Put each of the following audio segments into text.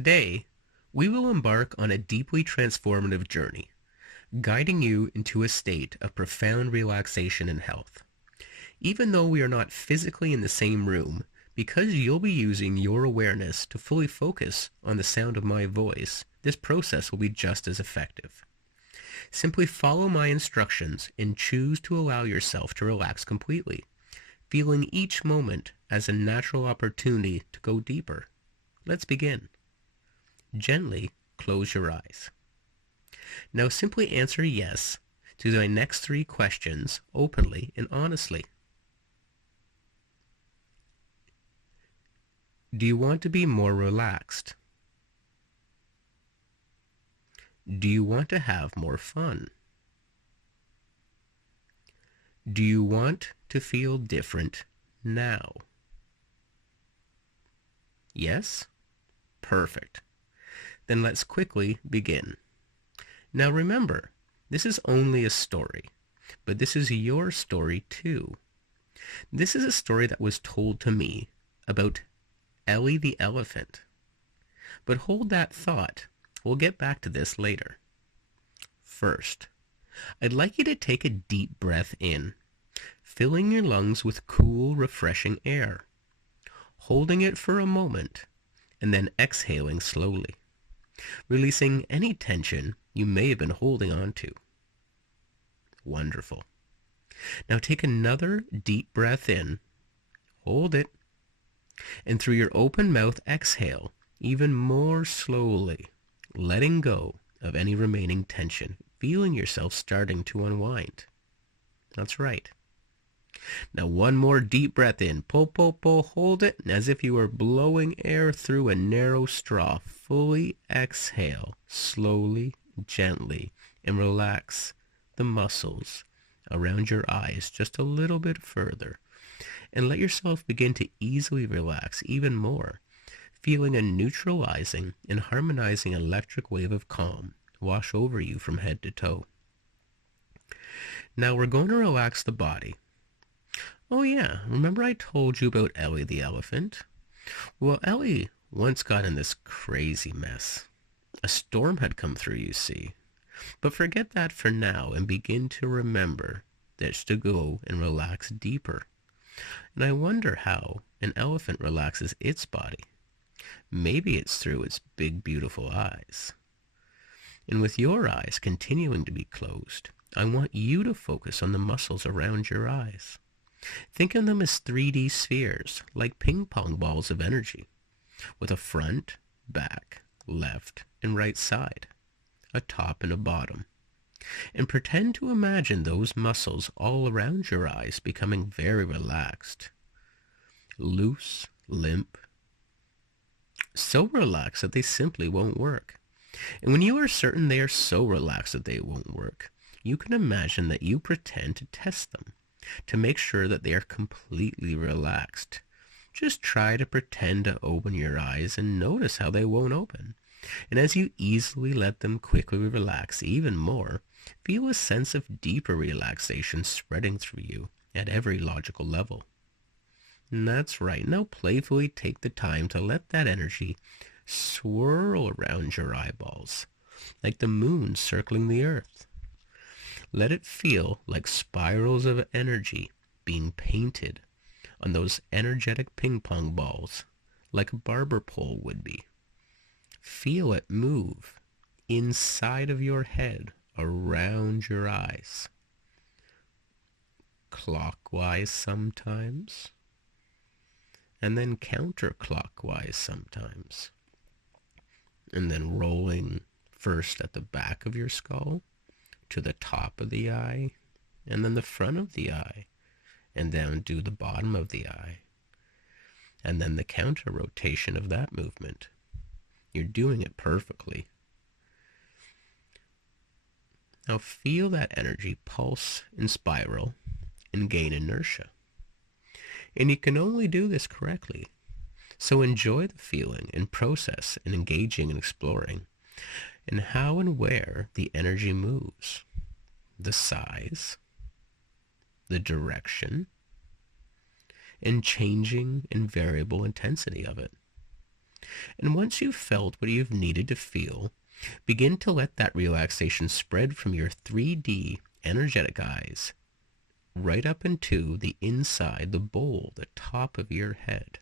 Today, we will embark on a deeply transformative journey, guiding you into a state of profound relaxation and health. Even though we are not physically in the same room, because you'll be using your awareness to fully focus on the sound of my voice, this process will be just as effective. Simply follow my instructions and choose to allow yourself to relax completely, feeling each moment as a natural opportunity to go deeper. Let's begin. Gently close your eyes. Now simply answer yes to my next 3 questions openly and honestly. Do you want to be more relaxed? Do you want to have more fun? Do you want to feel different now? Yes? Perfect. Then let's quickly begin. Now remember, this is only a story, but this is your story too. This is a story that was told to me about Ellie the Elephant. But hold that thought. We'll get back to this later. First, I'd like you to take a deep breath in, filling your lungs with cool, refreshing air, holding it for a moment, and then exhaling slowly, releasing any tension you may have been holding on to. Wonderful. Now take another deep breath in, hold it, and through your open mouth exhale even more slowly, letting go of any remaining tension, feeling yourself starting to unwind. That's right. Now one more deep breath in. Pull, pull, pull, hold it, as if you were blowing air through a narrow straw. Fully exhale, slowly, gently, and relax the muscles around your eyes just a little bit further. And let yourself begin to easily relax even more, feeling a neutralizing and harmonizing electric wave of calm wash over you from head to toe. Now we're going to relax the body. Oh yeah, remember I told you about Ellie the Elephant? Well, Ellie once got in this crazy mess. A storm had come through, you see. But forget that for now and begin to remember that's to go and relax deeper. And I wonder how an elephant relaxes its body. Maybe it's through its big, beautiful eyes. And with your eyes continuing to be closed, I want you to focus on the muscles around your eyes. Think of them as 3D spheres, like ping pong balls of energy, with a front, back, left, and right side, a top and a bottom. And pretend to imagine those muscles all around your eyes becoming very relaxed, loose, limp, so relaxed that they simply won't work. And when you are certain they are so relaxed that they won't work, you can imagine that you pretend to test them to make sure that they are completely relaxed. Just try to pretend to open your eyes and notice how they won't open. And as you easily let them quickly relax even more, feel a sense of deeper relaxation spreading through you at every logical level. And that's right. Now playfully take the time to let that energy swirl around your eyeballs, like the moon circling the earth. Let it feel like spirals of energy being painted on those energetic ping pong balls, like a barber pole would be. Feel it move inside of your head, around your eyes. Clockwise sometimes, and then counterclockwise sometimes. And then rolling first at the back of your skull, to the top of the eye, and then the front of the eye, and down to the bottom of the eye. And then the counter rotation of that movement. You're doing it perfectly. Now feel that energy pulse and spiral and gain inertia. And you can only do this correctly. So enjoy the feeling and process and engaging and exploring and how and where the energy moves, the size, the direction, and changing and variable intensity of it. And once you've felt what you've needed to feel, begin to let that relaxation spread from your 3D energetic eyes right up into the inside, the bowl, the top of your head,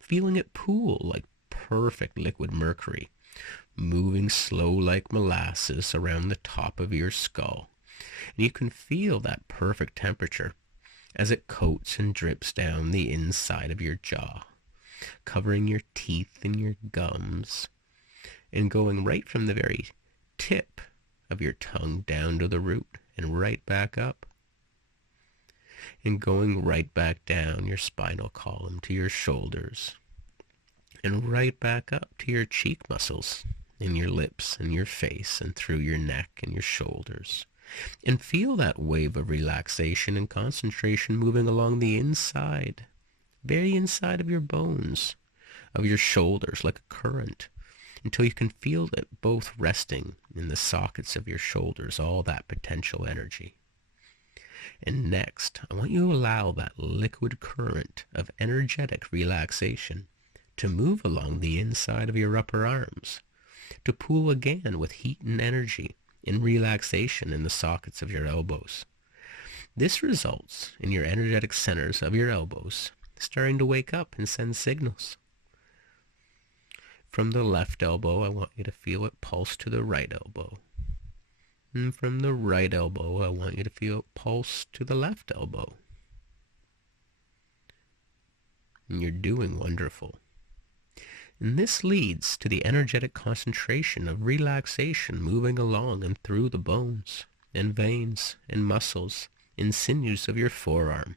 feeling it pool like perfect liquid mercury, moving slow like molasses around the top of your skull. And you can feel that perfect temperature as it coats and drips down the inside of your jaw, covering your teeth and your gums, and going right from the very tip of your tongue down to the root and right back up, and going right back down your spinal column to your shoulders, and right back up to your cheek muscles and your lips and your face and through your neck and your shoulders. And feel that wave of relaxation and concentration moving along the inside, very inside of your bones, of your shoulders like a current, until you can feel it both resting in the sockets of your shoulders, all that potential energy. And next, I want you to allow that liquid current of energetic relaxation to move along the inside of your upper arms, to pool again with heat and energy in relaxation in the sockets of your elbows. This results in your energetic centers of your elbows starting to wake up and send signals. From the left elbow, I want you to feel it pulse to the right elbow. And from the right elbow, I want you to feel it pulse to the left elbow. And you're doing wonderful. And this leads to the energetic concentration of relaxation moving along and through the bones and veins and muscles and sinews of your forearm,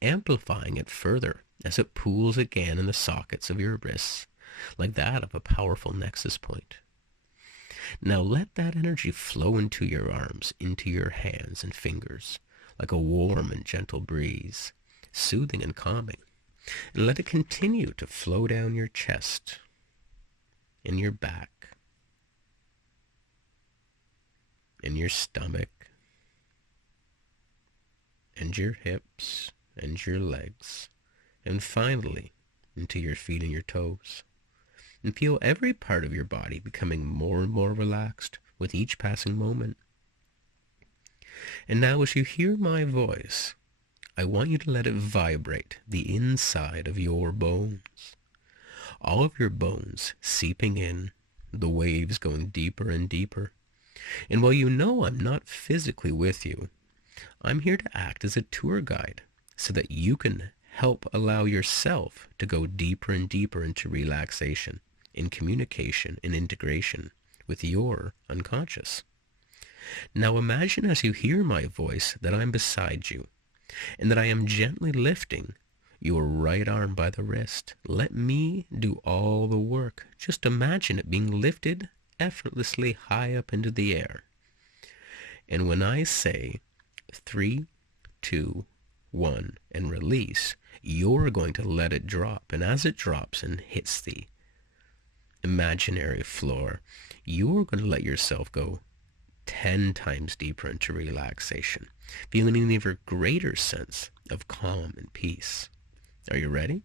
amplifying it further as it pools again in the sockets of your wrists, like that of a powerful nexus point. Now let that energy flow into your arms, into your hands and fingers, like a warm and gentle breeze, soothing and calming. And let it continue to flow down your chest, in your back, in your stomach, and your hips, and your legs, and finally into your feet and your toes. And feel every part of your body becoming more and more relaxed with each passing moment. And now as you hear my voice, I want you to let it vibrate the inside of your bones. All of your bones seeping in, the waves going deeper and deeper. And while you know I'm not physically with you, I'm here to act as a tour guide so that you can help allow yourself to go deeper and deeper into relaxation, in communication, and integration with your unconscious. Now imagine as you hear my voice that I'm beside you, and that I am gently lifting your right arm by the wrist. Let me do all the work. Just imagine it being lifted effortlessly high up into the air. And when I say 3, 2, 1, and release, you're going to let it drop. And as it drops and hits the imaginary floor, you're going to let yourself go 10 times deeper into relaxation, feeling an even greater sense of calm and peace. Are you ready?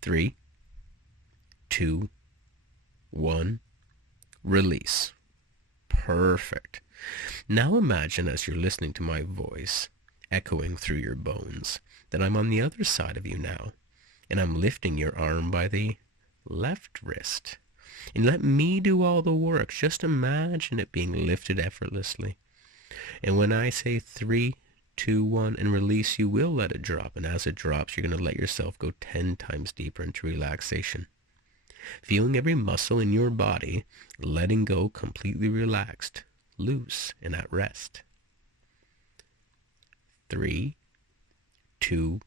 3, 2, 1, release. Perfect. Now imagine as you're listening to my voice echoing through your bones that I'm on the other side of you now, and I'm lifting your arm by the left wrist. And let me do all the work. Just imagine it being lifted effortlessly. And when I say 3, 2, 1, and release, you will let it drop. And as it drops, you're going to let yourself go 10 times deeper into relaxation. Feeling every muscle in your body letting go, completely relaxed, loose, and at rest. 3, 2,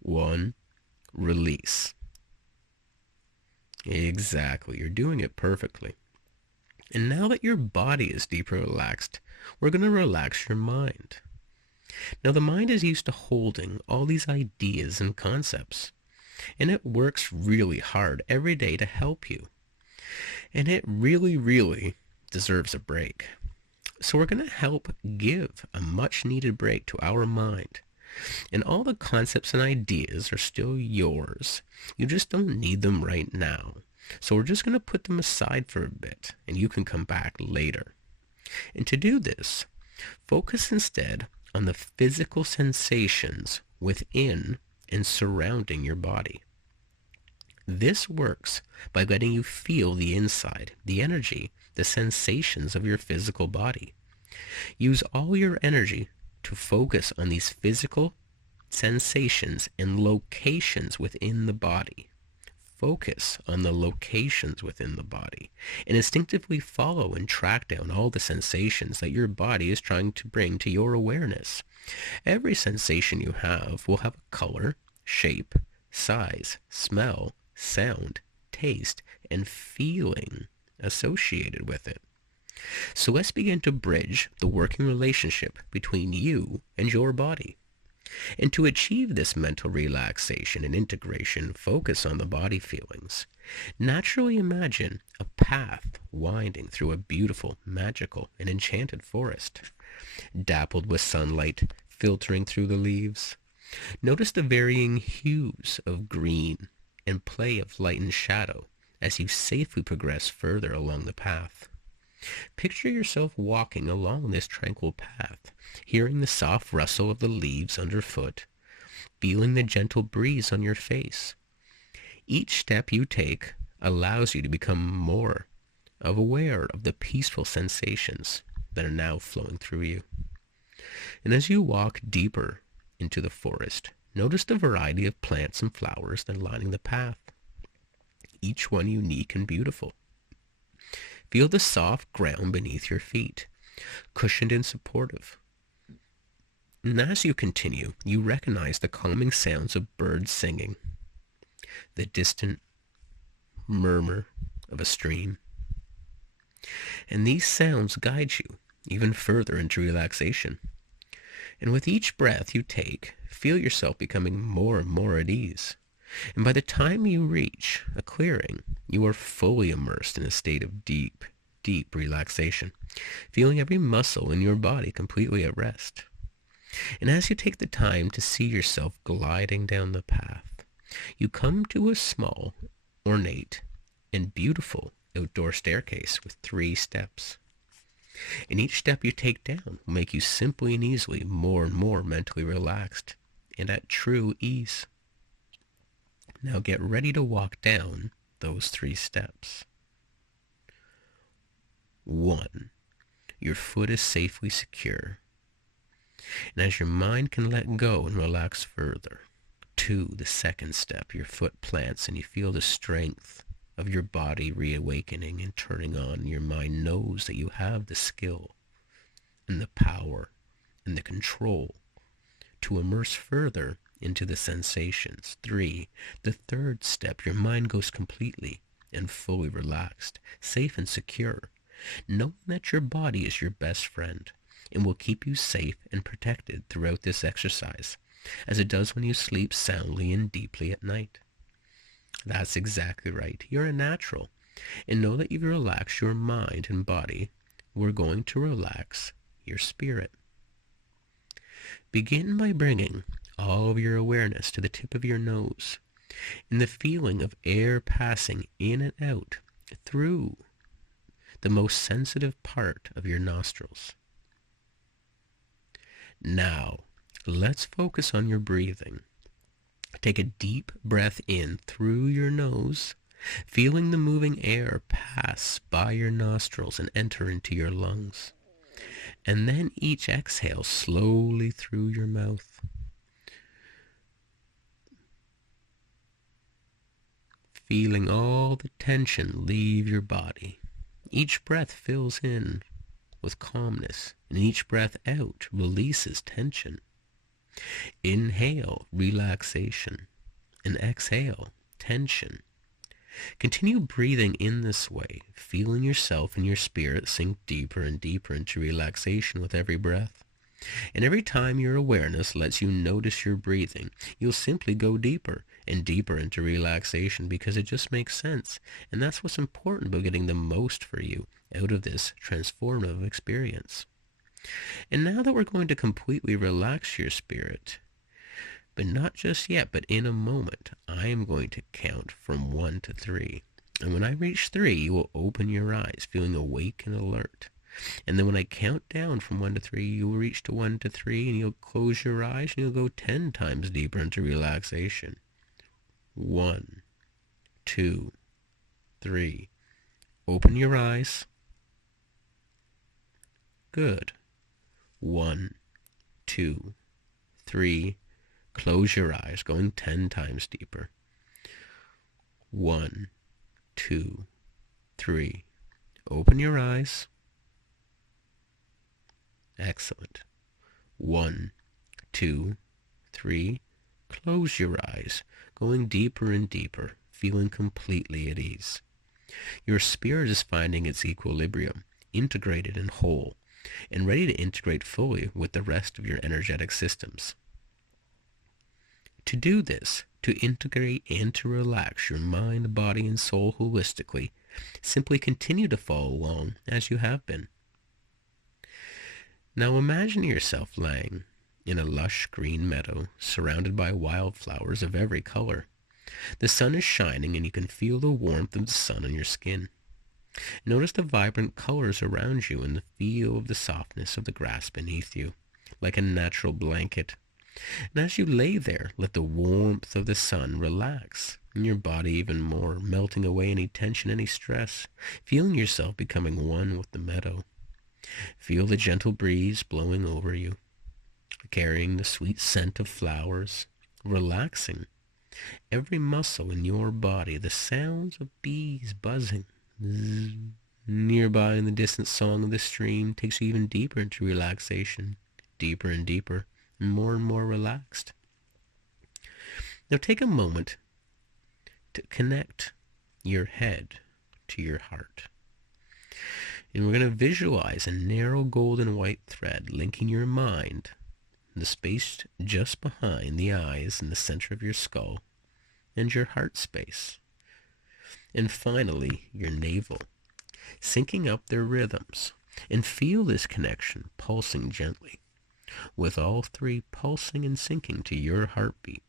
1, release. Exactly. You're doing it perfectly. And now that your body is deeply relaxed, we're going to relax your mind. Now the mind is used to holding all these ideas and concepts, and it works really hard every day to help you. And it really, really deserves a break. So we're going to help give a much needed break to our mind And all the concepts and ideas are still yours. You just don't need them right now. So we're just going to put them aside for a bit, and you can come back later. And to do this, focus instead on the physical sensations within and surrounding your body. This works by letting you feel the inside, the energy, the sensations of your physical body. Use all your energy to focus on these physical sensations and locations within the body. Focus on the locations within the body and instinctively follow and track down all the sensations that your body is trying to bring to your awareness. Every sensation you have will have a color, shape, size, smell, sound, taste, and feeling associated with it. So let's begin to bridge the working relationship between you and your body. And to achieve this mental relaxation and integration, focus on the body feelings. Naturally imagine a path winding through a beautiful, magical, and enchanted forest, dappled with sunlight filtering through the leaves. Notice the varying hues of green and play of light and shadow as you safely progress further along the path. Picture yourself walking along this tranquil path, hearing the soft rustle of the leaves underfoot, feeling the gentle breeze on your face. Each step you take allows you to become more aware of the peaceful sensations that are now flowing through you. And as you walk deeper into the forest, notice the variety of plants and flowers that are lining the path, each one unique and beautiful. Feel the soft ground beneath your feet, cushioned and supportive. And as you continue, you recognize the calming sounds of birds singing, the distant murmur of a stream. And these sounds guide you even further into relaxation. And with each breath you take, feel yourself becoming more and more at ease. And by the time you reach a clearing, you are fully immersed in a state of deep, deep relaxation, feeling every muscle in your body completely at rest. And as you take the time to see yourself gliding down the path, you come to a small, ornate, and beautiful outdoor staircase with 3 steps. And each step you take down will make you simply and easily more and more mentally relaxed and at true ease. Now get ready to walk down those 3 steps. 1. Your foot is safely secure. And as your mind can let go and relax further. 2. The second step, your foot plants and you feel the strength of your body reawakening and turning on. Your mind knows that you have the skill and the power and the control to immerse further into the sensations. 3. The third step, your mind goes completely and fully relaxed, safe and secure, knowing that your body is your best friend and will keep you safe and protected throughout this exercise, as it does when you sleep soundly and deeply at night. That's exactly right. You're a natural. And know that you've relaxed your mind and body. We're going to relax your spirit. Begin by bringing all of your awareness to the tip of your nose and the feeling of air passing in and out through the most sensitive part of your nostrils. Now, let's focus on your breathing. Take a deep breath in through your nose, feeling the moving air pass by your nostrils and enter into your lungs. And then each exhale slowly through your mouth. Feeling all the tension leave your body. Each breath fills in with calmness, and each breath out releases tension. Inhale, relaxation, and exhale, tension. Continue breathing in this way, feeling yourself and your spirit sink deeper and deeper into relaxation with every breath. And every time your awareness lets you notice your breathing, you'll simply go deeper and deeper into relaxation because it just makes sense. And that's what's important about getting the most for you out of this transformative experience. And now that we're going to completely relax your spirit, But not just yet, but in a moment, I am going to count from 1 to 3. And when I reach 3, you will open your eyes, feeling awake and alert. And then when I count down from 1 to 3, you will reach to 1 to 3, and you'll close your eyes, and you'll go 10 times deeper into relaxation. 1, 2, 3. Open your eyes. Good. 1, 2, 3. Close your eyes, going 10 times deeper. 1, 2, 3. Open your eyes. Excellent. 1, 2, 3. Close your eyes, going deeper and deeper, feeling completely at ease. Your spirit is finding its equilibrium, integrated and whole, and ready to integrate fully with the rest of your energetic systems. To do this, to integrate and to relax your mind, body, and soul holistically, simply continue to follow along as you have been. Now imagine yourself lying in a lush green meadow surrounded by wildflowers of every color. The sun is shining and you can feel the warmth of the sun on your skin. Notice the vibrant colors around you and the feel of the softness of the grass beneath you, like a natural blanket. And as you lay there, let the warmth of the sun relax in your body even more, melting away any tension, any stress, feeling yourself becoming one with the meadow. Feel the gentle breeze blowing over you, carrying the sweet scent of flowers, relaxing every muscle in your body, the sounds of bees buzzing. Nearby in the distant song of the stream takes you even deeper into relaxation, deeper and deeper, and more relaxed. Now take a moment to connect your head to your heart. And we're going to visualize a narrow golden white thread linking your mind, the space just behind the eyes in the center of your skull, and your heart space. And finally, your navel, syncing up their rhythms. And feel this connection pulsing gently, with all three pulsing and syncing to your heartbeat.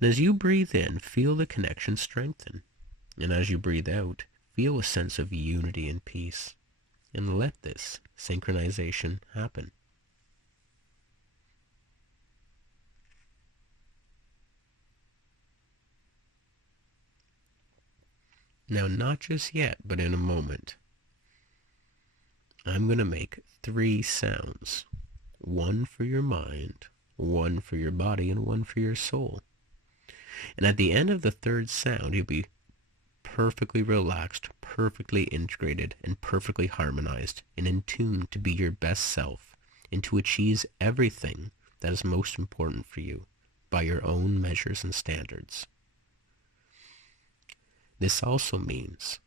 And as you breathe in, feel the connection strengthen. And as you breathe out, feel a sense of unity and peace. And let this synchronization happen. Now, not just yet, but in a moment, I'm going to make 3 sounds. 1 for your mind, 1 for your body, and 1 for your soul. And at the end of the 3rd sound, you'll be perfectly relaxed, perfectly integrated, and perfectly harmonized, and in tune to be your best self, and to achieve everything that is most important for you by your own measures and standards. This also means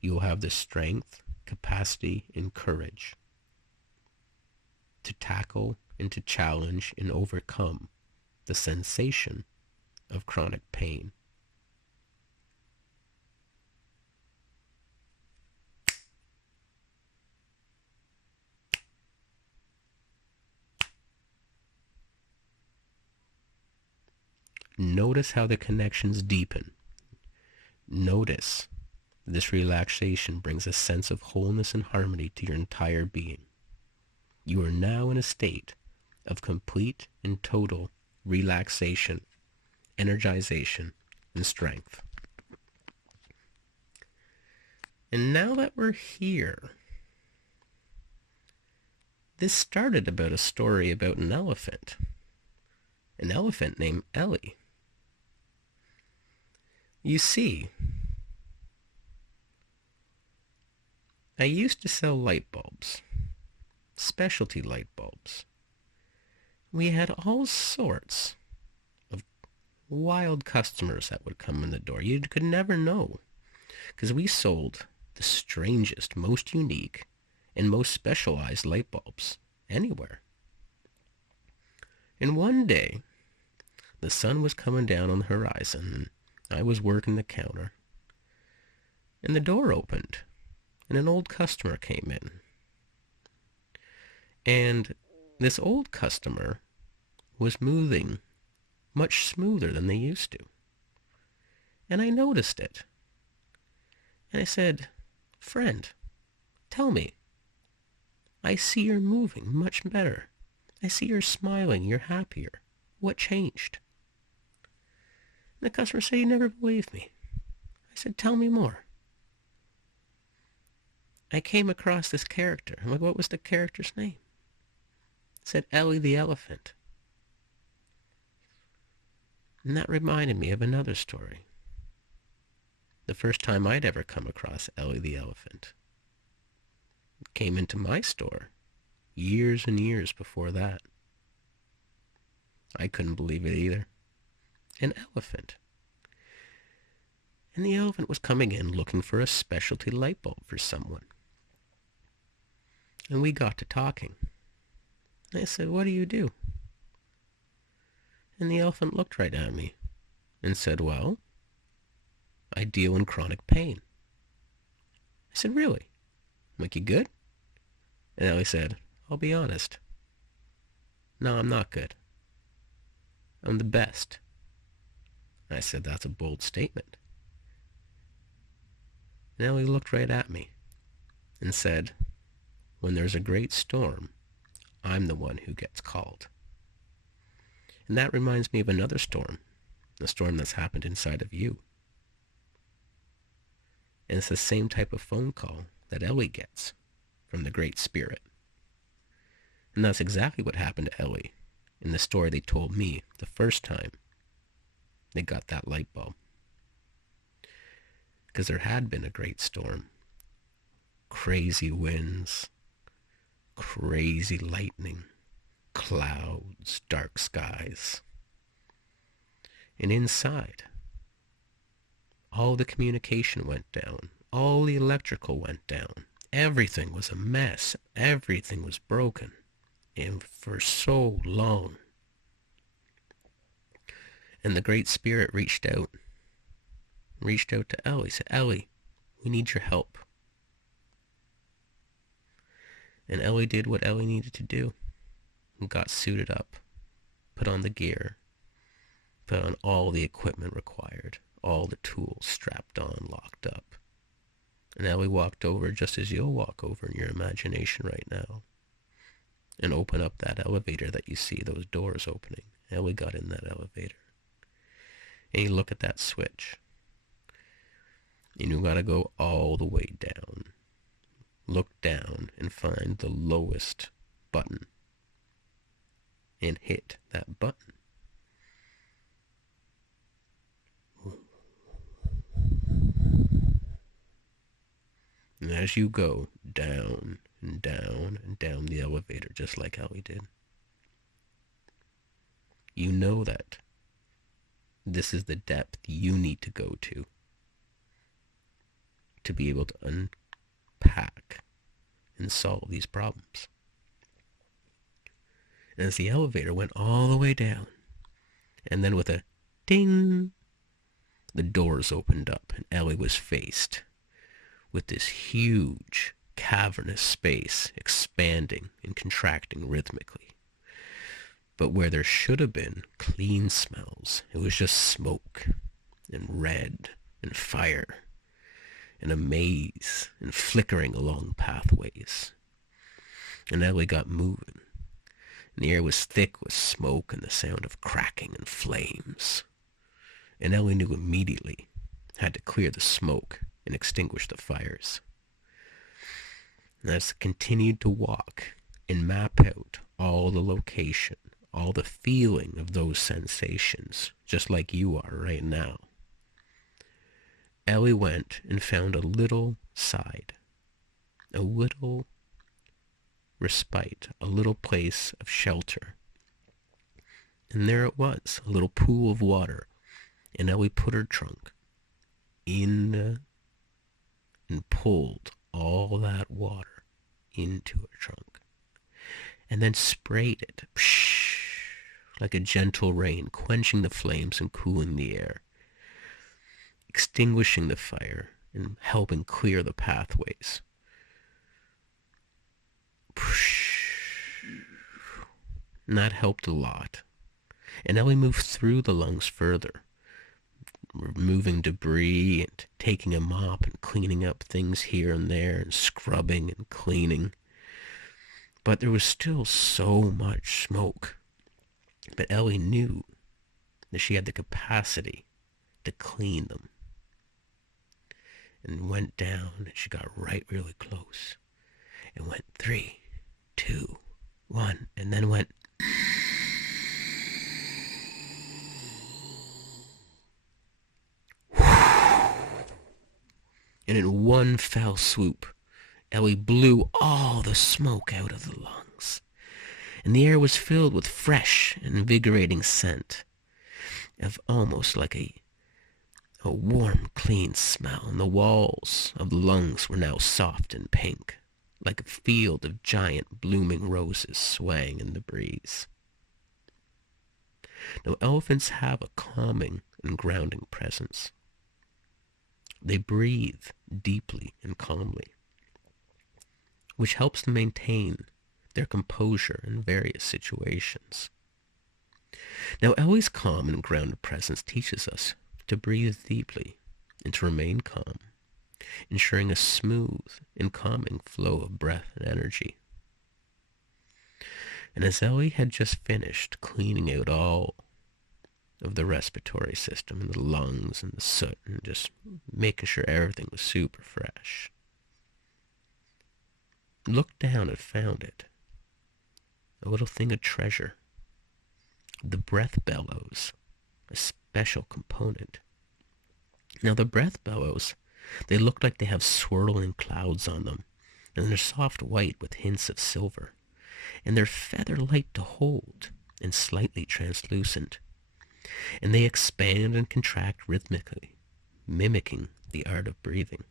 you will have the strength, capacity, and courage to tackle and to challenge and overcome the sensation of chronic pain. Notice how the connections deepen. Notice this relaxation brings a sense of wholeness and harmony to your entire being. You are now in a state of complete and total relaxation, energization, and strength. And now that we're here, this started about a story about an elephant named Ellie. You see, I used to sell light bulbs, specialty light bulbs. We had all sorts of wild customers that would come in the door. You could never know, because we sold the strangest, most unique, and most specialized light bulbs anywhere. And one day, the sun was coming down on the horizon, and I was working the counter, and the door opened, and an old customer came in. And this old customer was moving much smoother than they used to. And I noticed it. And I said, "Friend, tell me. I see you're moving much better. I see you're smiling, you're happier. What changed?" And the customer said, "You never believed me." I said, "Tell me more." I came across this character. I'm like, "What was the character's name?" It said Ellie the Elephant. And that reminded me of another story. The first time I'd ever come across Ellie the Elephant. It came into my store years and years before that. I couldn't believe it either. An elephant. And the elephant was coming in looking for a specialty light bulb for someone. And we got to talking. I said, "What do you do?" And the elephant looked right at me and said, "Well, I deal in chronic pain." I said, "Really?" I'm like, "You good?" And Ellie said, "I'll be honest. No, I'm not good. I'm the best." I said, "That's a bold statement." And Ellie looked right at me and said, "When there's a great storm, I'm the one who gets called." And that reminds me of another storm, a storm that's happened inside of you. And it's the same type of phone call that Ellie gets from the Great Spirit. And that's exactly what happened to Ellie in the story they told me the first time they got that light bulb. Because there had been a great storm. Crazy winds, crazy lightning, clouds, dark skies. And inside, all the communication went down. All the electrical went down. Everything was a mess. Everything was broken. And for so long. And the Great Spirit reached out to Ellie. Said, "Ellie, we need your help." And Ellie did what Ellie needed to do. And got suited up. Put on the gear. Put on all the equipment required. All the tools strapped on, locked up. And Ellie walked over just as you'll walk over in your imagination right now. And open up that elevator that you see, those doors opening. Ellie got in that elevator. And you look at that switch. And you gotta go all the way down. Look down and find the lowest button. And hit that button. And as you go down and down and down the elevator, just like Ellie did, you know that this is the depth you need to go to be able to unpack and solve these problems. And as the elevator went all the way down, and then with a ding, the doors opened up, and Ellie was faced with this huge, cavernous space expanding and contracting rhythmically. But where there should have been clean smells, it was just smoke and red and fire and a maze and flickering along pathways. And Ellie got moving. And the air was thick with smoke and the sound of cracking and flames. And Ellie knew immediately had to clear the smoke and extinguish the fires. And as I continued to walk and map out all the location, all the feeling of those sensations, just like you are right now, Ellie went and found a little side, a little respite, a little place of shelter. And there it was, a little pool of water. And Ellie put her trunk in and pulled all that water into her trunk. And then sprayed it, like a gentle rain, quenching the flames and cooling the air, extinguishing the fire and helping clear the pathways. And that helped a lot. And Ellie moved through the lungs further, removing debris and taking a mop and cleaning up things here and there and scrubbing and cleaning. But there was still so much smoke. But Ellie knew that she had the capacity to clean them. And went down, and she got right really close. And went 3, 2, 1, and then went... And in one fell swoop, Ellie blew all the smoke out of the lungs. And the air was filled with fresh, invigorating scent of almost like a warm, clean smell. And the walls of the lungs were now soft and pink, like a field of giant blooming roses swaying in the breeze. Now, elephants have a calming and grounding presence. They breathe deeply and calmly, which helps them maintain their composure in various situations. Now, Ellie's calm and grounded presence teaches us to breathe deeply and to remain calm, ensuring a smooth and calming flow of breath and energy. And as Ellie had just finished cleaning out all of the respiratory system and the lungs and the soot and just making sure everything was super fresh, looked down and found it. A little thing of treasure. The breath bellows, a special component. Now the breath bellows, they look like they have swirling clouds on them, and they're soft white with hints of silver, and they're feather light to hold and slightly translucent. And they expand and contract rhythmically, mimicking the art of breathing.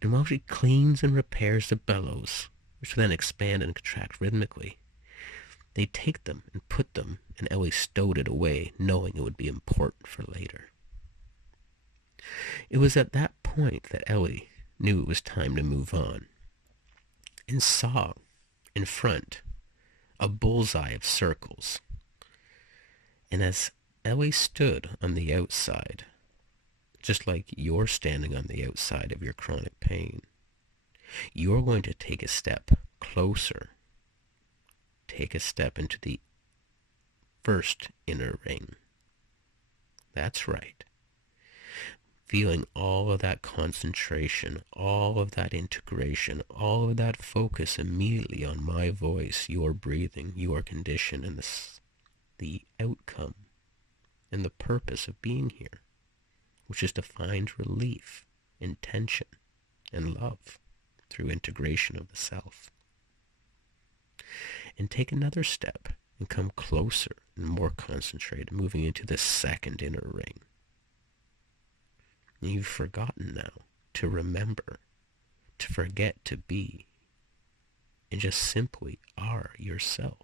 And while she cleans and repairs the bellows, which then expand and contract rhythmically, they take them and put them, and Ellie stowed it away, knowing it would be important for later. It was at that point that Ellie knew it was time to move on, and saw in front a bullseye of circles. And as Ellie stood on the outside, just like you're standing on the outside of your chronic pain, you're going to take a step closer. Take a step into the first inner ring. That's right. Feeling all of that concentration, all of that integration, all of that focus immediately on my voice, your breathing, your condition, and the outcome and the purpose of being here, which is to find relief in tension and love through integration of the self. And take another step and come closer and more concentrated, moving into the second inner ring. And you've forgotten now to remember, to forget to be, and just simply are yourself.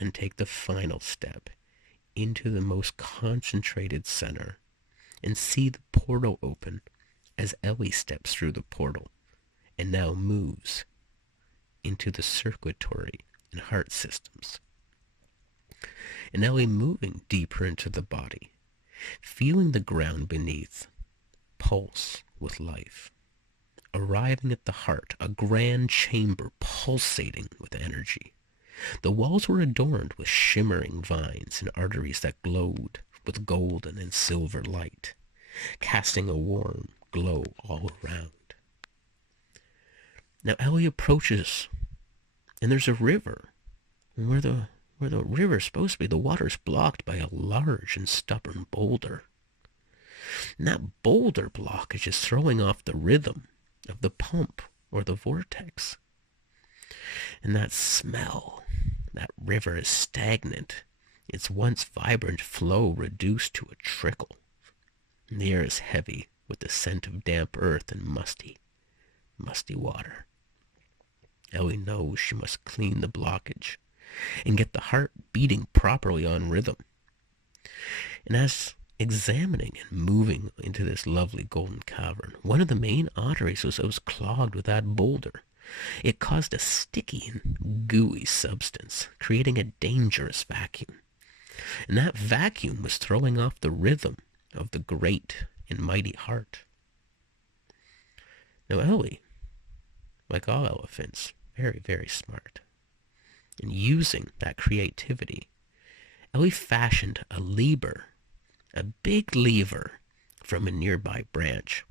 And take the final step into the most concentrated center and see the portal open as Ellie steps through the portal and now moves into the circulatory and heart systems. And Ellie moving deeper into the body, feeling the ground beneath pulse with life, arriving at the heart, a grand chamber pulsating with energy. The walls were adorned with shimmering vines and arteries that glowed with golden and silver light, casting a warm glow all around. Now Ellie approaches, and there's a river. And where the river's supposed to be, the water's blocked by a large and stubborn boulder. And that boulder blockage is throwing off the rhythm of the pump or the vortex. And that smell, that river is stagnant, its once vibrant flow reduced to a trickle. And the air is heavy with the scent of damp earth and musty water. Ellie knows she must clean the blockage and get the heart beating properly on rhythm. And as examining and moving into this lovely golden cavern, one of the main arteries was clogged with that boulder, It caused a sticky and gooey substance, creating a dangerous vacuum. And that vacuum was throwing off the rhythm of the great and mighty heart. Now Ellie, like all elephants, very, very smart. And using that creativity, Ellie fashioned a lever, a big lever, from a nearby branch.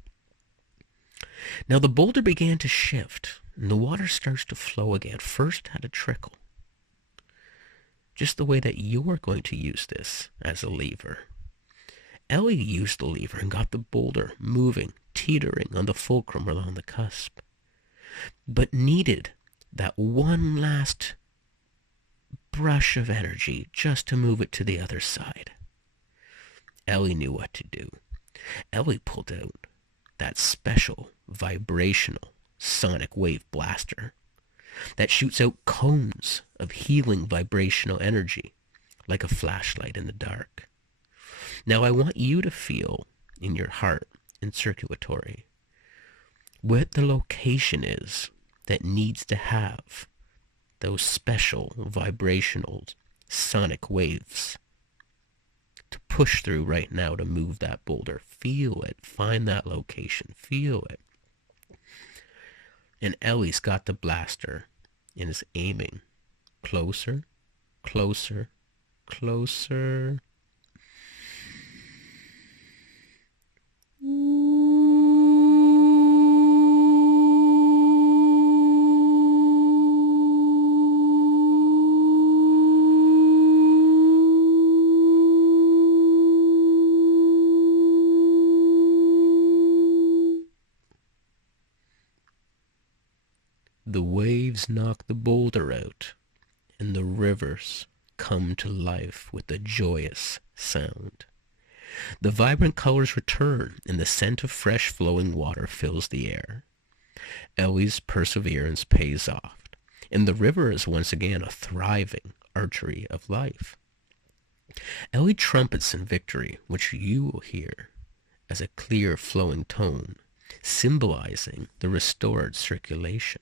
Now the boulder began to shift, and the water starts to flow again. First had a trickle, just the way that you're going to use this as a lever. Ellie used the lever and got the boulder moving, teetering on the fulcrum or on the cusp, but needed that one last brush of energy just to move it to the other side. Ellie knew what to do. Ellie pulled out that special vibrational sonic wave blaster that shoots out cones of healing vibrational energy like a flashlight in the dark. Now I want you to feel in your heart and circulatory what the location is that needs to have those special vibrational sonic waves to push through right now to move that boulder. Feel it. Find that location. Feel it. And Ellie's got the blaster and is aiming closer, closer, closer. The waves knock the boulder out, and the rivers come to life with a joyous sound. The vibrant colors return, and the scent of fresh flowing water fills the air. Ellie's perseverance pays off, and the river is once again a thriving artery of life. Ellie trumpets in victory, which you will hear as a clear flowing tone, symbolizing the restored circulation.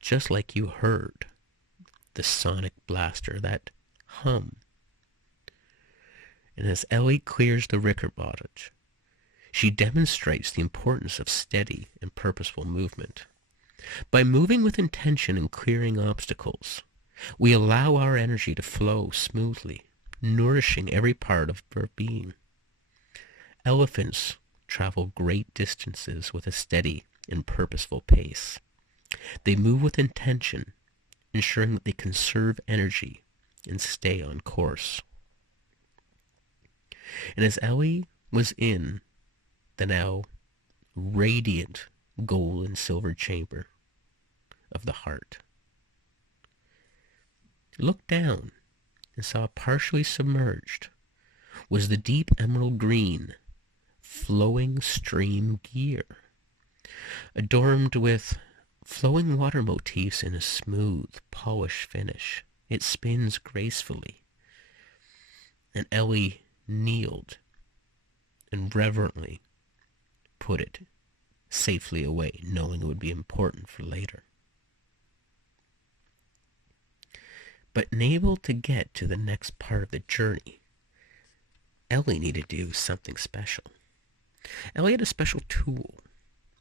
Just like you heard the sonic blaster, that hum. And as Ellie clears the rickerbottage, she demonstrates the importance of steady and purposeful movement. By moving with intention and clearing obstacles, we allow our energy to flow smoothly, nourishing every part of our being. Elephants travel great distances with a steady and purposeful pace. They move with intention, ensuring that they conserve energy and stay on course. And as Ellie was in the now radiant gold and silver chamber of the heart, looked down and saw partially submerged was the deep emerald green flowing stream gear, adorned with flowing water motifs in a smooth, polished finish. It spins gracefully. And Ellie kneeled and reverently put it safely away, knowing it would be important for later. But unable to get to the next part of the journey, Ellie needed to do something special. Ellie had a special tool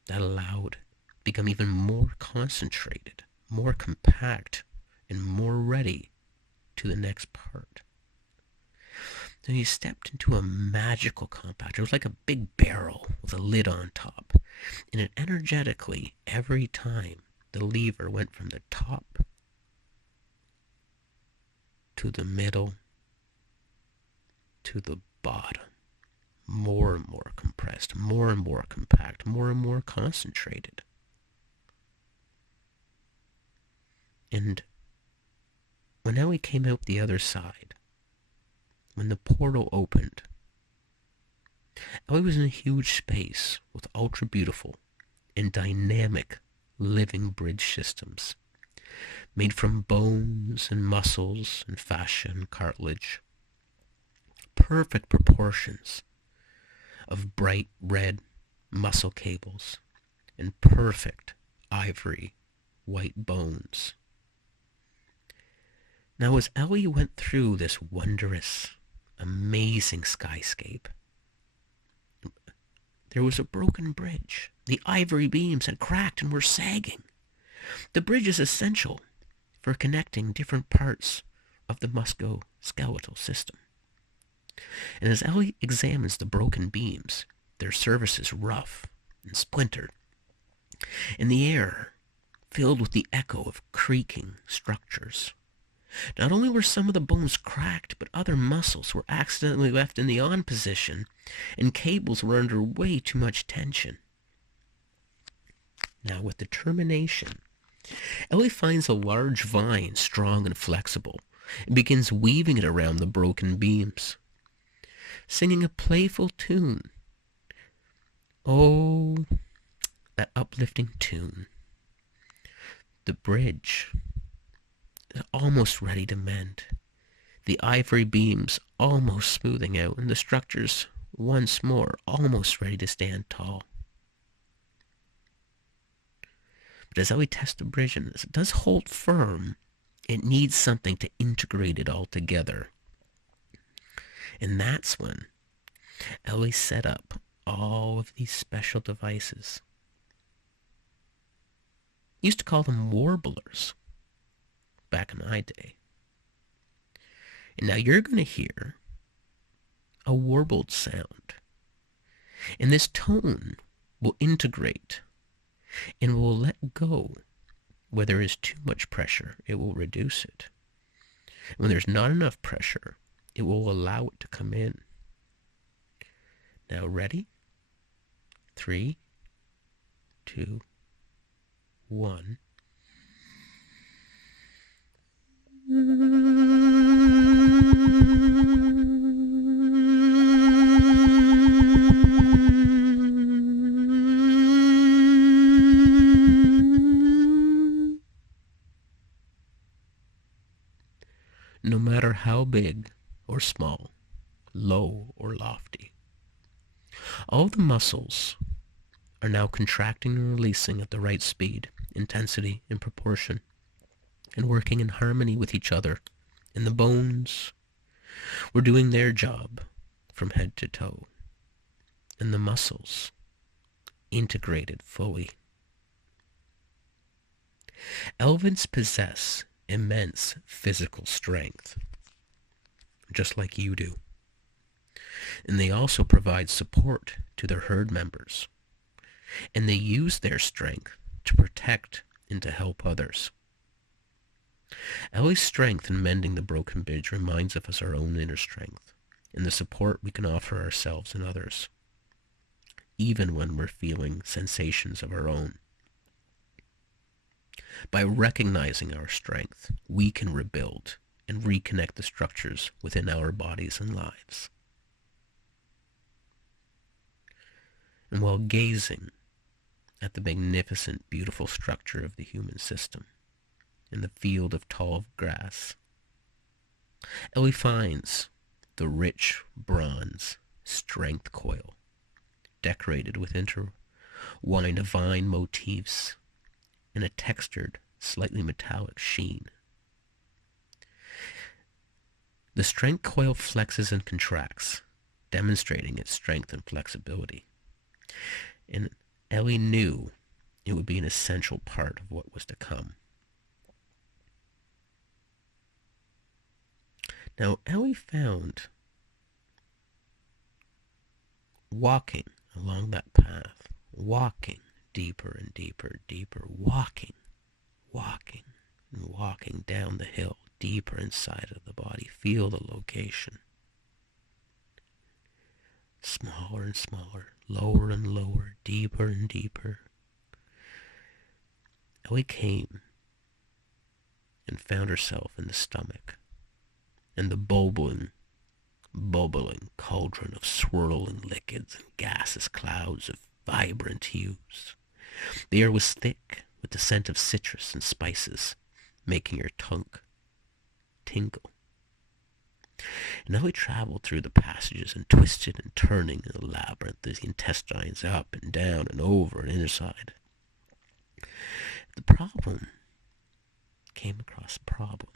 that allowed become even more concentrated, more compact, and more ready to the next part. Then he stepped into a magical compactor. It was like a big barrel with a lid on top. And it energetically, every time the lever went from the top to the middle to the bottom, more and more compressed, more and more compact, more and more concentrated. And when Ellie came out the other side, when the portal opened, Ellie was in a huge space with ultra beautiful and dynamic living bridge systems made from bones and muscles and fascia and cartilage. Perfect proportions of bright red muscle cables and perfect ivory white bones. Now as Ellie went through this wondrous, amazing skyscape, there was a broken bridge. The ivory beams had cracked and were sagging. The bridge is essential for connecting different parts of the musculoskeletal system. And as Ellie examines the broken beams, their surface is rough and splintered, and the air filled with the echo of creaking structures. Not only were some of the bones cracked, but other muscles were accidentally left in the on position, and cables were under way too much tension. Now, with determination, Ellie finds a large vine, strong and flexible, and begins weaving it around the broken beams, singing a playful tune. Oh, that uplifting tune. The bridge is almost ready to mend, the ivory beams almost smoothing out, and the structures once more almost ready to stand tall. But as Ellie tests the bridge, and as it does hold firm, it needs something to integrate it all together. And that's when Ellie set up all of these special devices. Used to call them warblers back in my day. And now you're going to hear a warbled sound. And this tone will integrate and will let go. Where there is too much pressure, it will reduce it. When there's not enough pressure, it will allow it to come in. Now ready? 3, 2, 1. No matter how big or small, low or lofty, all the muscles are now contracting and releasing at the right speed, intensity, and proportion, and working in harmony with each other. And the bones were doing their job from head to toe, and the muscles integrated fully. Elephants possess immense physical strength, just like you do. And they also provide support to their herd members. And they use their strength to protect and to help others. Ellie's strength in mending the broken bridge reminds of us our own inner strength and the support we can offer ourselves and others, even when we're feeling sensations of our own. By recognizing our strength, we can rebuild and reconnect the structures within our bodies and lives. And while gazing at the magnificent, beautiful structure of the human system in the field of tall grass, Ellie finds the rich bronze strength coil decorated with intertwined vine motifs and a textured, slightly metallic sheen. The strength coil flexes and contracts, demonstrating its strength and flexibility. And Ellie knew it would be an essential part of what was to come. Now, Ellie found walking along that path, walking deeper and deeper, walking and walking down the hill, deeper inside of the body. Feel the location. Smaller and smaller, lower and lower, deeper and deeper. Ellie came and found herself in the stomach, and the bubbling cauldron of swirling liquids and gaseous clouds of vibrant hues. The air was thick with the scent of citrus and spices, making your tongue tingle. And now we traveled through the passages and twisted and turning in the labyrinth, the intestines up and down and over and inside. The problem came across a problem.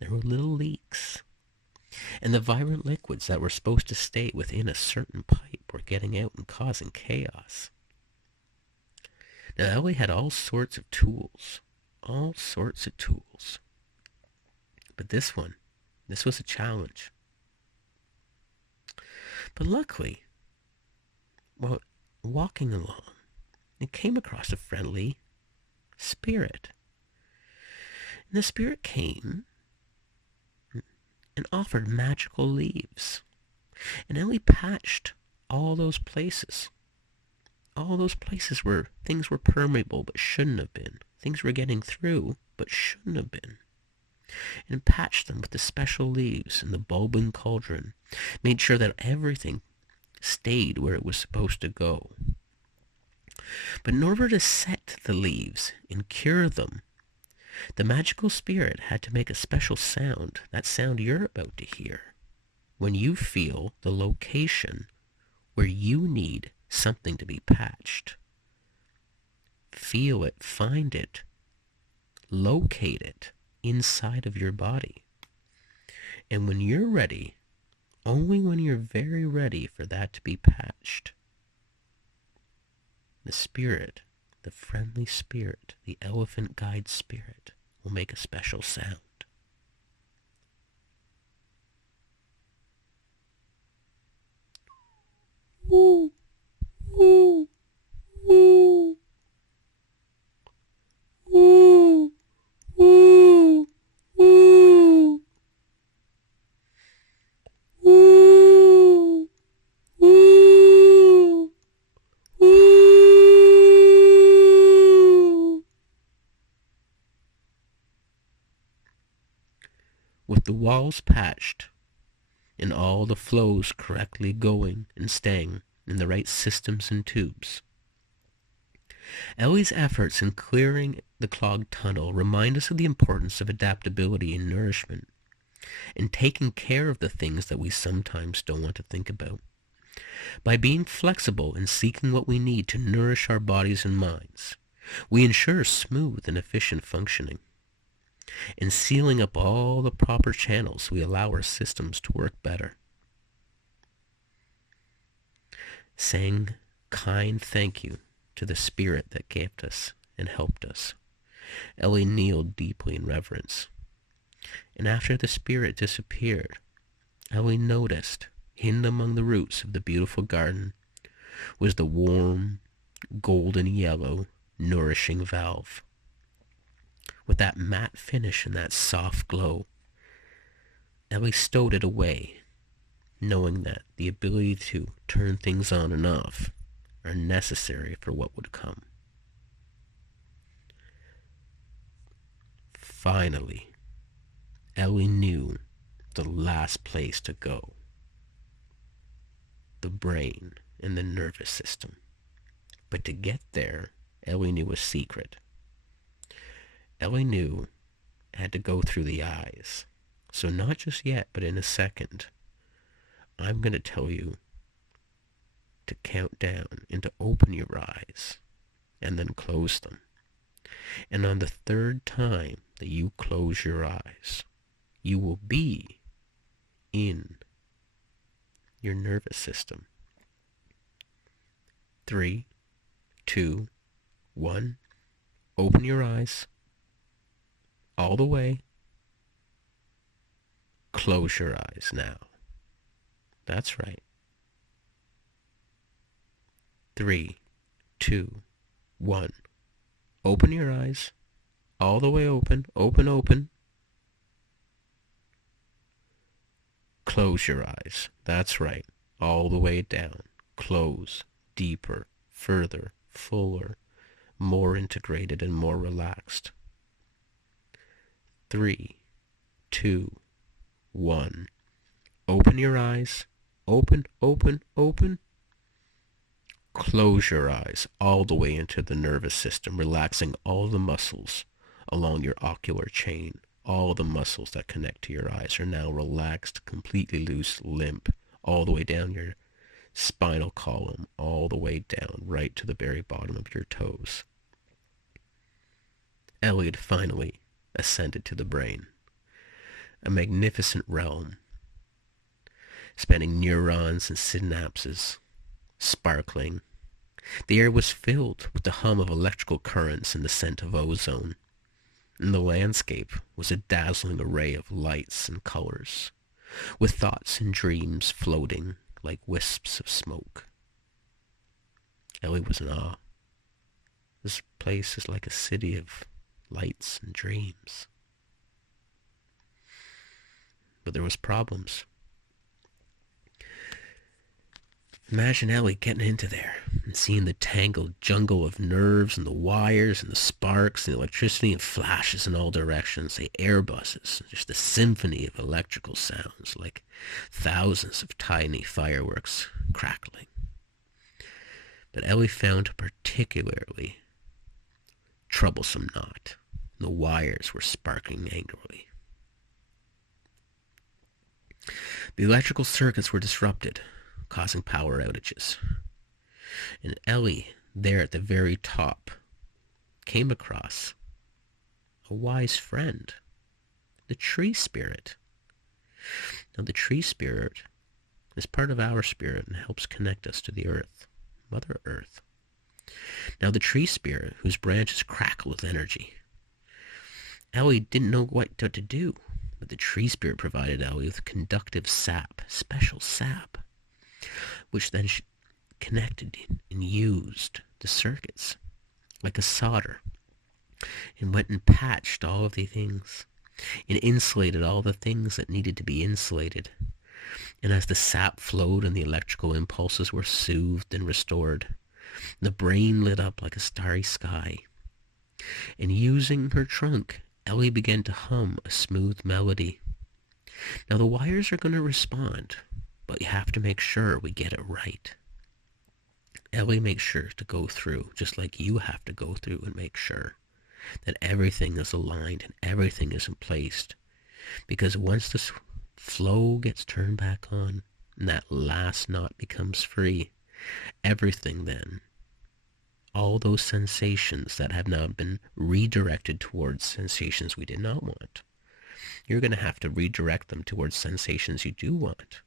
There were little leaks, and the vibrant liquids that were supposed to stay within a certain pipe were getting out and causing chaos. Now, Ellie had all sorts of tools. But this was a challenge. But luckily, while walking along, it came across a friendly spirit. And the spirit came and offered magical leaves. And Ellie patched all those places. All those places where things were permeable but shouldn't have been. Things were getting through but shouldn't have been. And patched them with the special leaves and the bulbing cauldron. Made sure that everything stayed where it was supposed to go. But in order to set the leaves and cure them, the magical spirit had to make a special sound, that sound you're about to hear, when you feel the location where you need something to be patched. Feel it, find it, locate it inside of your body. And when you're ready, only when you're very ready for that to be patched, the spirit, the friendly spirit, the elephant guide spirit, will make a special sound. Woo, woo, woo, woo, woo, woo, woo, woo, woo. With the walls patched and all the flows correctly going and staying in the right systems and tubes, Ellie's efforts in clearing the clogged tunnel remind us of the importance of adaptability and nourishment, and taking care of the things that we sometimes don't want to think about. By being flexible and seeking what we need to nourish our bodies and minds, we ensure smooth and efficient functioning. In sealing up all the proper channels, we allow our systems to work better. Saying kind thank you to the spirit that gave us and helped us, Ellie kneeled deeply in reverence. And after the spirit disappeared, Ellie noticed, hidden among the roots of the beautiful garden, was the warm, golden yellow, nourishing valve. With that matte finish and that soft glow, Ellie stowed it away, knowing that the ability to turn things on and off are necessary for what would come. Finally, Ellie knew the last place to go: the brain and the nervous system. But to get there, Ellie knew a secret. Ellie knew it had to go through the eyes. So not just yet, but in a second, I'm going to tell you to count down and to open your eyes and then close them. And on the third time that you close your eyes, you will be in your nervous system. 3, 2, 1. Open your eyes all the way. Close your eyes now. That's right. 3, 2, 1. Open your eyes all the way open. Open, open. Close your eyes. That's right. All the way down. Close. Deeper. Further. Fuller. More integrated and more relaxed. 3, 2, 1. Open your eyes. Open, open, open. Close your eyes all the way into the nervous system, relaxing all the muscles along your ocular chain. All the muscles that connect to your eyes are now relaxed, completely loose, limp, all the way down your spinal column, all the way down, right to the very bottom of your toes. Ellie had finally ascended to the brain, a magnificent realm spanning neurons and synapses, sparkling. The air was filled with the hum of electrical currents and the scent of ozone, and the landscape was a dazzling array of lights and colors, with thoughts and dreams floating like wisps of smoke. Ellie was in awe. This place is like a city of lights and dreams. But there was problems. Imagine Ellie getting into there and seeing the tangled jungle of nerves and the wires and the sparks and the electricity and flashes in all directions, the airbuses, just a symphony of electrical sounds like thousands of tiny fireworks crackling. But Ellie found a particularly troublesome knot. The wires were sparking angrily. The electrical circuits were disrupted, causing power outages. And Ellie, there at the very top, came across a wise friend, the tree spirit. Now, the tree spirit is part of our spirit and helps connect us to the earth, Mother Earth. Now, the tree spirit, whose branches crackle with energy. Ellie didn't know what to do, but the tree spirit provided Ellie with conductive sap, special sap, which then connected and used the circuits like a solder, and went and patched all of the things and insulated all the things that needed to be insulated. And as the sap flowed and the electrical impulses were soothed and restored, the brain lit up like a starry sky. And using her trunk, Ellie began to hum a smooth melody. Now the wires are going to respond, but you have to make sure we get it right. Ellie makes sure to go through, just like you have to go through and make sure that everything is aligned and everything is in place. Because once this flow gets turned back on and that last knot becomes free, everything then, all those sensations that have now been redirected towards sensations we did not want, you're going to have to redirect them towards sensations you do want.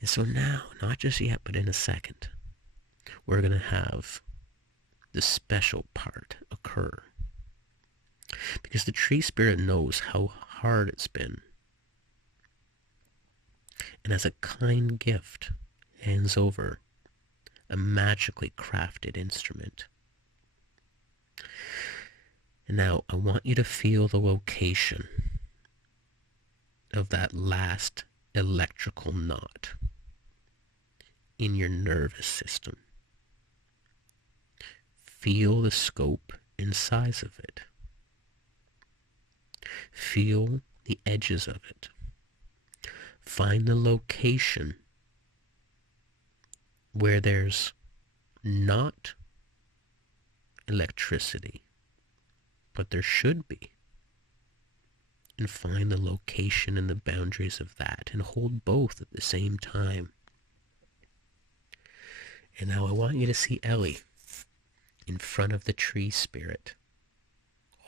And so now, not just yet, but in a second, we're going to have the special part occur. Because the tree spirit knows how hard it's been. And as a kind gift, hands over a magically crafted instrument. And now I want you to feel the location of that last electrical knot in your nervous system. Feel the scope and size of it. Feel the edges of it. Find the location where there's not electricity, but there should be. And find the location and the boundaries of that and hold both at the same time. And now I want you to see Ellie in front of the tree spirit,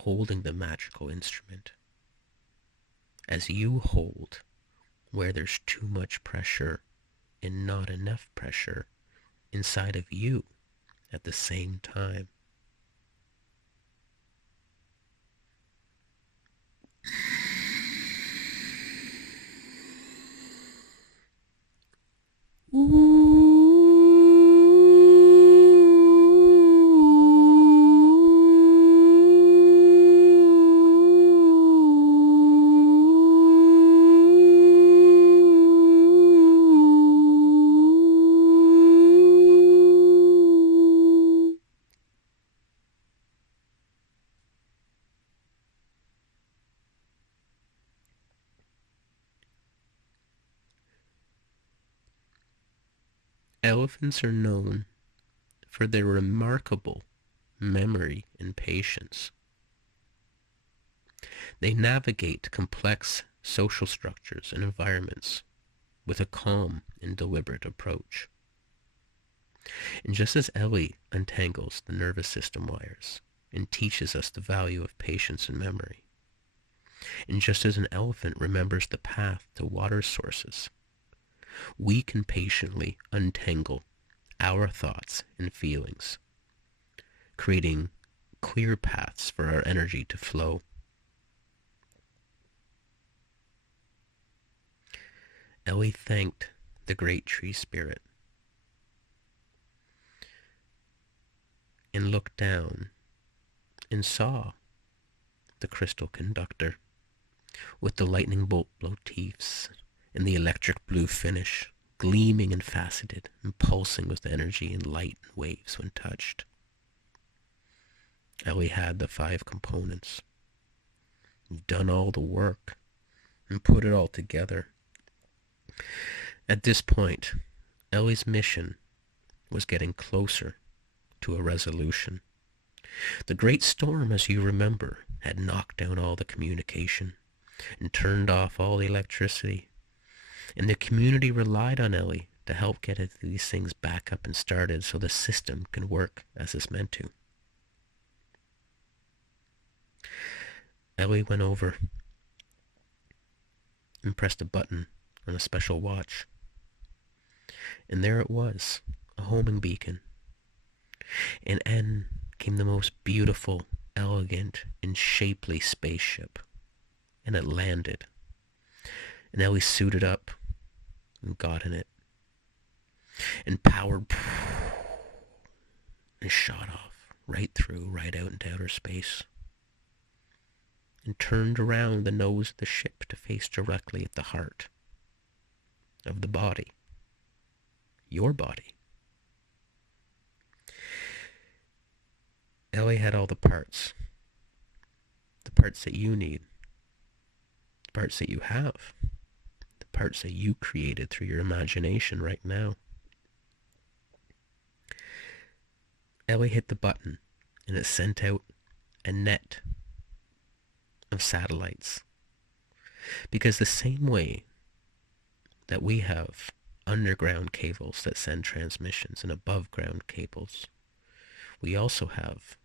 holding the magical instrument. As you hold where there's too much pressure and not enough pressure inside of you at the same time. Elephants are known for their remarkable memory and patience. They navigate complex social structures and environments with a calm and deliberate approach. And just as Ellie untangles the nervous system wires, and teaches us the value of patience and memory. And just as an elephant remembers the path to water sources, we can patiently untangle our thoughts and feelings, creating clear paths for our energy to flow. Ellie thanked the great tree spirit and looked down and saw the crystal conductor with the lightning bolt motifs and the electric blue finish, gleaming and faceted and pulsing with energy and light and waves when touched. Ellie had the 5 components, done all the work, and put it all together. At this point, Ellie's mission was getting closer to a resolution. The great storm, as you remember, had knocked down all the communication and turned off all the electricity, and the community relied on Ellie to help get these things back up and started so the system can work as it's meant to. Ellie went over and pressed a button on a special watch, and there it was, a homing beacon. And in came the most beautiful, elegant, and shapely spaceship, and it landed. And Ellie suited up and got in it, and powered and shot off right through, right out into outer space, and turned around the nose of the ship to face directly at the heart of the body, your body. Ellie had all the parts that you need, the parts that you have, the parts that you created through your imagination right now. Ellie hit the button, and it sent out a net of satellites. Because the same way that we have underground cables that send transmissions and above ground cables, we also have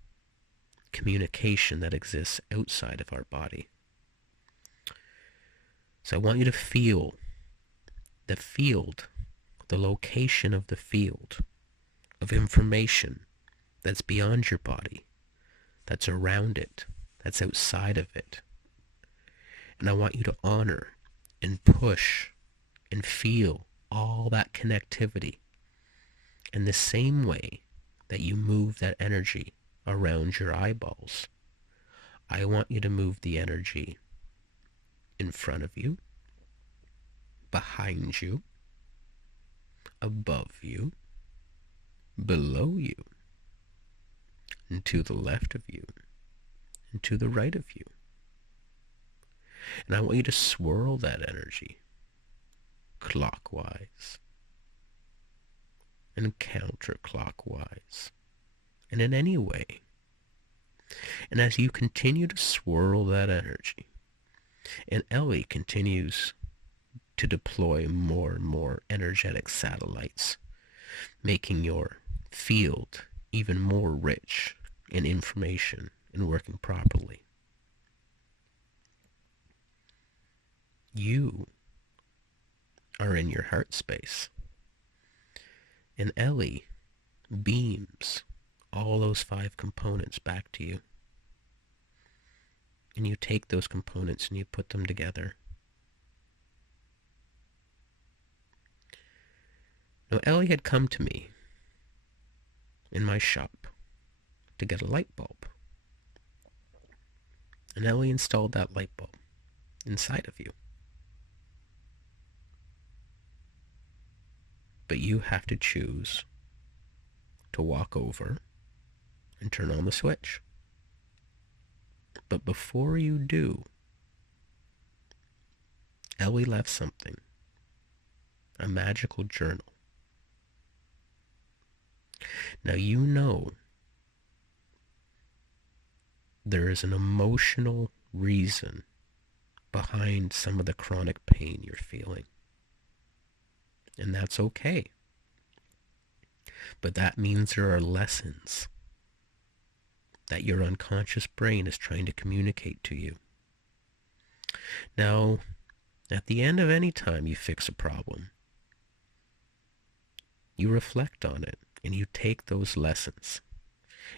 communication that exists outside of our body. So I want you to feel the field, the location of the field of information that's beyond your body, that's around it, that's outside of it. And I want you to honor and push and feel all that connectivity in the same way that you move that energy around your eyeballs. I want you to move the energy in front of you, behind you, above you, below you, and to the left of you, and to the right of you. And I want you to swirl that energy clockwise and counterclockwise, and in any way. And as you continue to swirl that energy, and Ellie continues to deploy more and more energetic satellites, making your field even more rich in information and working properly, you are in your heart space. And Ellie beams all those 5 components back to you. And you take those components and you put them together. Now, Ellie had come to me in my shop to get a light bulb. And Ellie installed that light bulb inside of you. But you have to choose to walk over and turn on the switch. But before you do, Ellie left something, a magical journal. Now you know there is an emotional reason behind some of the chronic pain you're feeling. And that's okay. But that means there are lessons that your unconscious brain is trying to communicate to you. Now, at the end of any time you fix a problem, you reflect on it and you take those lessons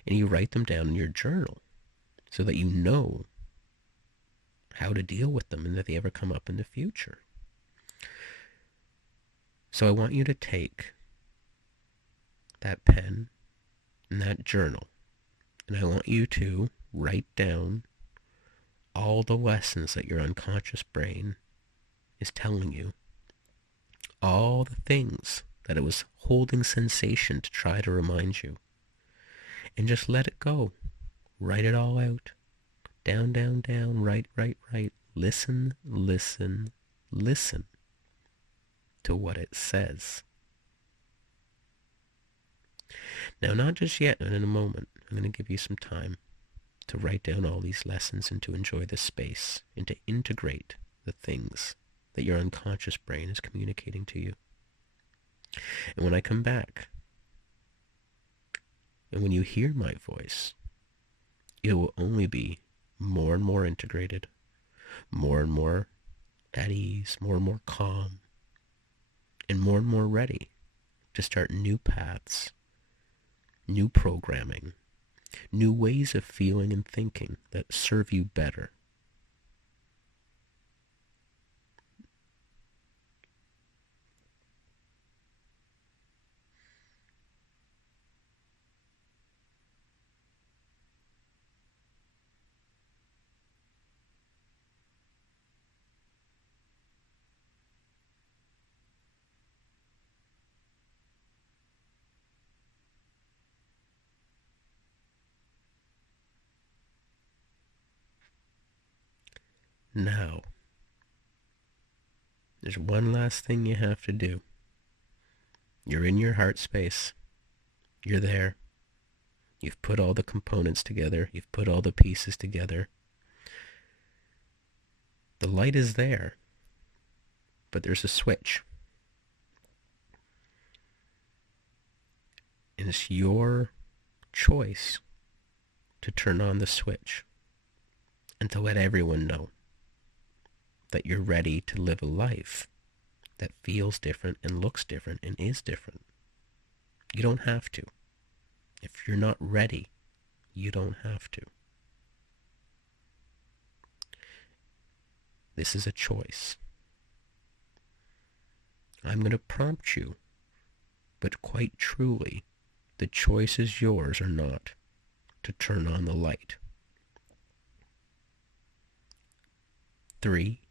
and you write them down in your journal so that you know how to deal with them and if they ever come up in the future. So I want you to take that pen and that journal, and I want you to write down all the lessons that your unconscious brain is telling you, all the things that it was holding sensation to try to remind you, and just let it go. Write it all out. Down, down, down, right, right, right. Listen, listen, listen to what it says. Now, not just yet, and in a moment, I'm going to give you some time to write down all these lessons and to enjoy the space and to integrate the things that your unconscious brain is communicating to you. And when I come back, and when you hear my voice, it will only be more and more integrated, more and more at ease, more and more calm, and more ready to start new paths, new programming, new ways of feeling and thinking that serve you better. Now, there's one last thing you have to do. You're in your heart space. You're there. You've put all the components together. You've put all the pieces together. The light is there, but there's a switch. And it's your choice to turn on the switch and to let everyone know that you're ready to live a life that feels different and looks different and is different. You don't have to. If you're not ready, you don't have to. This is a choice. I'm going to prompt you, but quite truly, the choice is yours or not to turn on the light. 3,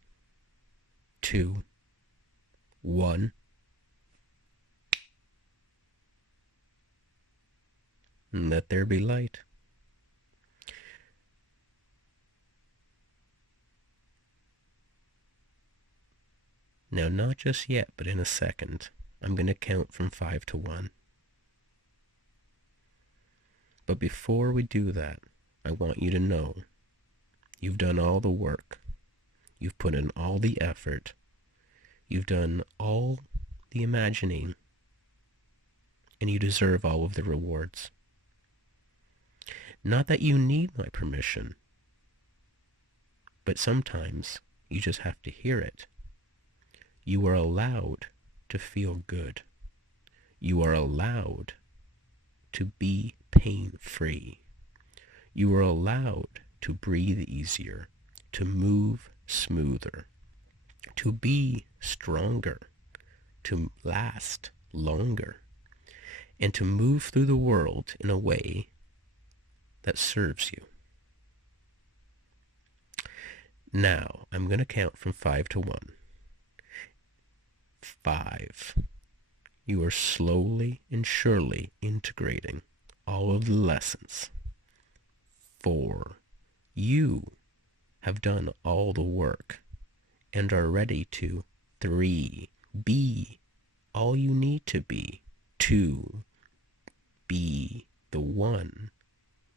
2, 1. And let there be light. Now, not just yet, but in a second, I'm going to count from 5 to 1. But before we do that, I want you to know you've done all the work. You've put in all the effort. You've done all the imagining. And you deserve all of the rewards. Not that you need my permission, but sometimes you just have to hear it. You are allowed to feel good. You are allowed to be pain-free. You are allowed to breathe easier, to move smoother, to be stronger, to last longer, and to move through the world in a way that serves you. Now, I'm going to count from 5 to 1. 5. You are slowly and surely integrating all of the lessons. 4. You have done all the work and are ready to 3. Be all you need to be. 2. Be the one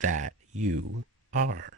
that you are.